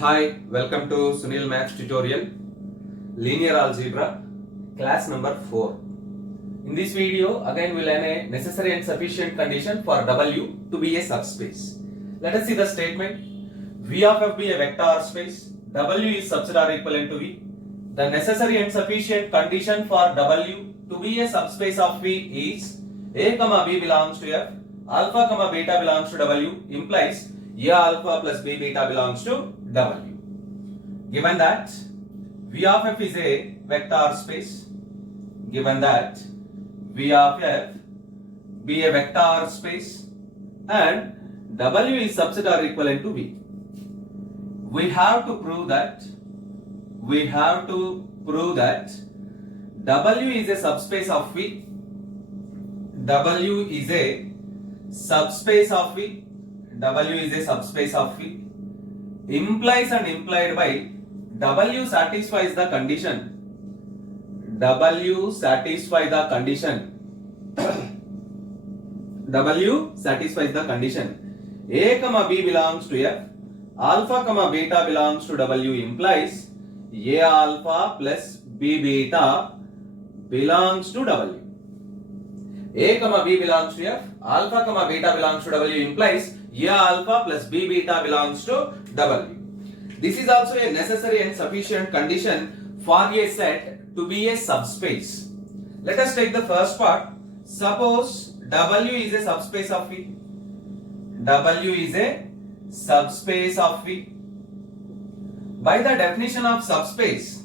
Hi, welcome to Sunil Maths tutorial, Linear Algebra, class number 4. In this video, again we will learn a necessary and sufficient condition for W to be a subspace. Let us see the statement. V of F be a vector space, W is subset or equivalent to V. The necessary and sufficient condition for W to be a subspace of V is A, B belongs to F, alpha, beta belongs to W implies A alpha plus B beta belongs to W. Given that V of F is a vector space, given that V of F be a vector space and W is subset or equivalent to V, we have to prove that W is a subspace of V. W is a subspace of V. W is a subspace of V. Implies and implied by W satisfies the condition. W satisfies the condition. W satisfies the condition. A, B belongs to F. Alpha, beta belongs to W implies A alpha plus B beta belongs to W. A, B belongs to F. Alpha, beta belongs to W implies A alpha plus B beta belongs to W. This is also a necessary and sufficient condition for a set to be a subspace. Let us take the first part. Suppose W is a subspace of V. W is a subspace of V. By the definition of subspace,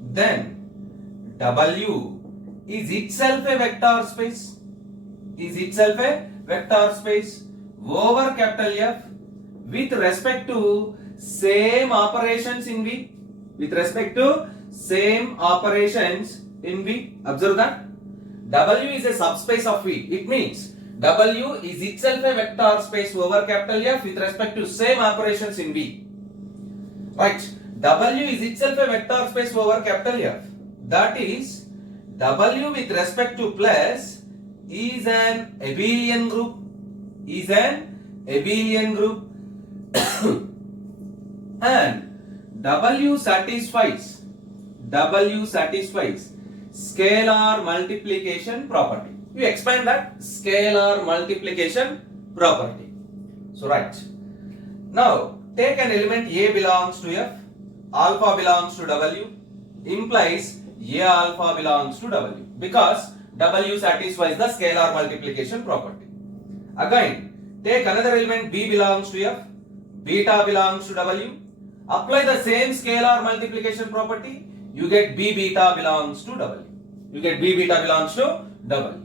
then W is itself a vector space. Is itself a vector space over capital F with respect to same operations in V. With respect to same operations in V. Observe that W is a subspace of V. It means W is itself a vector space over capital F with respect to same operations in V. Right. W is itself a vector space over capital F. That is, W with respect to plus is an abelian group. Is an abelian group. And W satisfies scalar multiplication property. You expand that scalar multiplication property. So right. Now take an element A belongs to F, alpha belongs to W implies A alpha belongs to W because W satisfies the scalar multiplication property. Again take another element B belongs to F, beta belongs to W. Apply the same scalar multiplication property, you get B beta belongs to W. You get B beta belongs to W.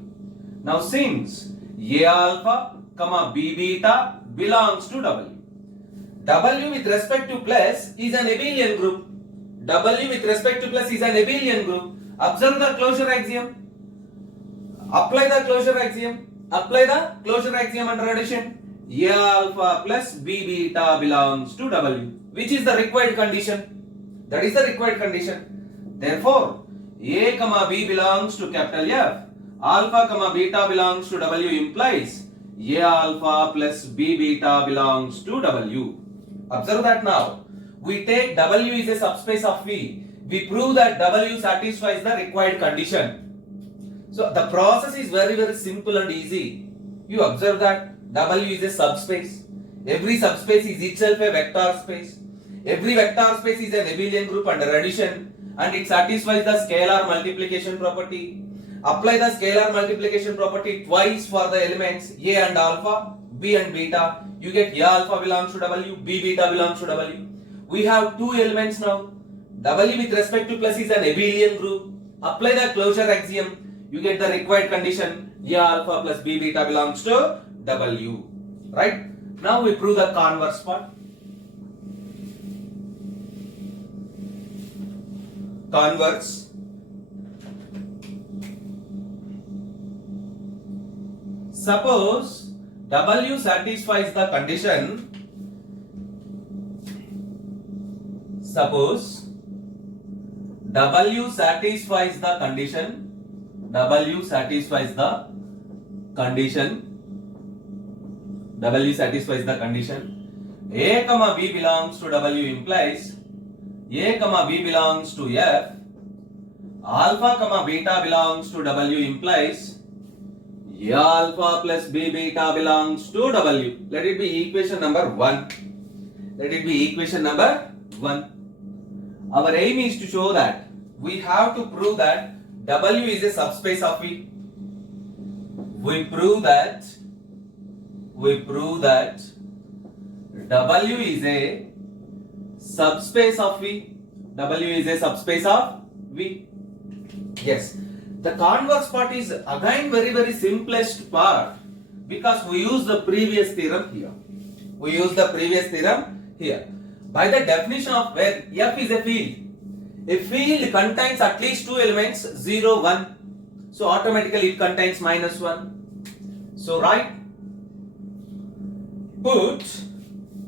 Now since A alpha, B beta belongs to W. W with respect to plus is an abelian group. W with respect to plus is an abelian group. Observe the closure axiom. Apply the closure axiom. Apply the closure axiom under addition. A alpha plus B beta belongs to W, which is the required condition. That is the required condition. Therefore, A, B belongs to capital F, alpha, beta belongs to W implies A alpha plus B beta belongs to W. Observe that now. We take W is a subspace of V. We prove that W satisfies the required condition. So the process is very simple and easy. You observe that W is a subspace. Every subspace is itself a vector space. Every vector space is an abelian group under addition and it satisfies the scalar multiplication property. Apply the scalar multiplication property twice for the elements A and alpha, B and beta. You get A alpha belongs to W, B beta belongs to W. We have two elements now. W with respect to plus is an abelian group. Apply the closure axiom. You get the required condition. A alpha plus B beta belongs to W. Right? Now we prove the converse part. Converse. Suppose W satisfies the condition. Suppose W satisfies the condition. W satisfies the condition. W satisfies the condition. A comma B belongs to W implies A comma B belongs to F, alpha comma beta belongs to W implies A alpha plus B beta belongs to W. Let it be equation number 1. Let it be equation number 1. Our aim is to show that we have to prove that W is a subspace of V. We prove that W is a subspace of V. W is a subspace of V. Yes. The converse part is again very simplest part because we use the previous theorem here. By the definition of where F is a field contains at least two elements 0, 1. So automatically it contains -1. So write, put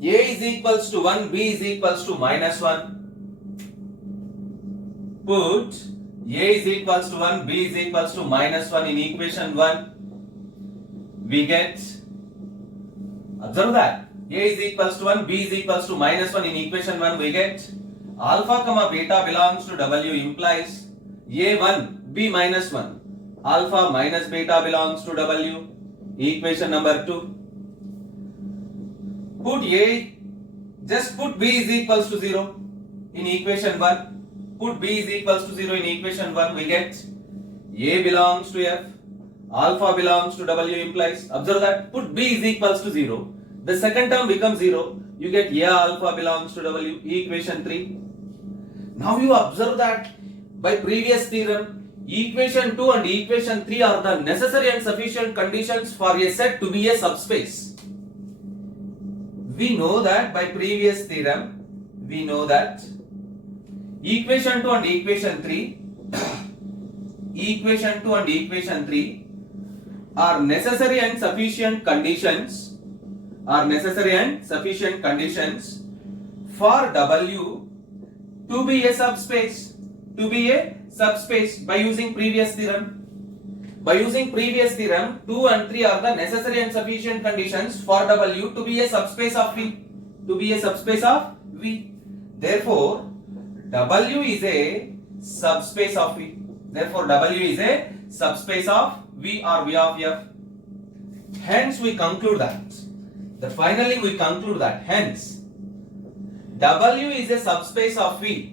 A is equals to 1, B is equals to -1. Put A is equals to 1, B is equals to -1 in equation 1. We get, observe that, A is equals to 1, B is equals to -1 in equation 1. We get alpha comma beta belongs to W implies A1, B -1. Alpha minus beta belongs to W. Equation number 2. Just put B is equals to 0 in equation 1. Put B is equals to 0 in equation 1. We get A belongs to F, alpha belongs to W implies, observe that, put B is equals to 0. The second term becomes 0. You get A alpha belongs to W. Equation 3. Now you observe that by previous theorem, equation 2 and equation 3 are the necessary and sufficient conditions for a set to be a subspace. We know that by previous theorem, we know that equation 2 and equation 3 are necessary and sufficient conditions for W to be a subspace. By using previous theorem. 2 and 3 are the necessary and sufficient conditions for W to be a subspace of V. Therefore, W is a subspace of V. V or V of F. Hence, we conclude that. Hence, W is a subspace of V.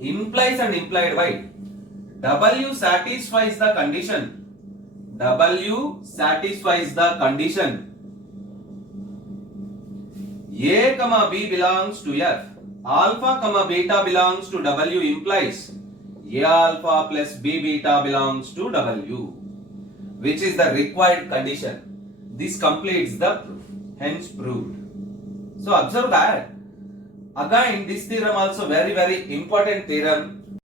Implies and implied by W satisfies the condition. A comma B belongs to F. Alpha comma beta belongs to W implies A alpha plus B beta belongs to W, which is the required condition. This completes the proof. Hence proved. So observe that. Again, this theorem also very important theorem.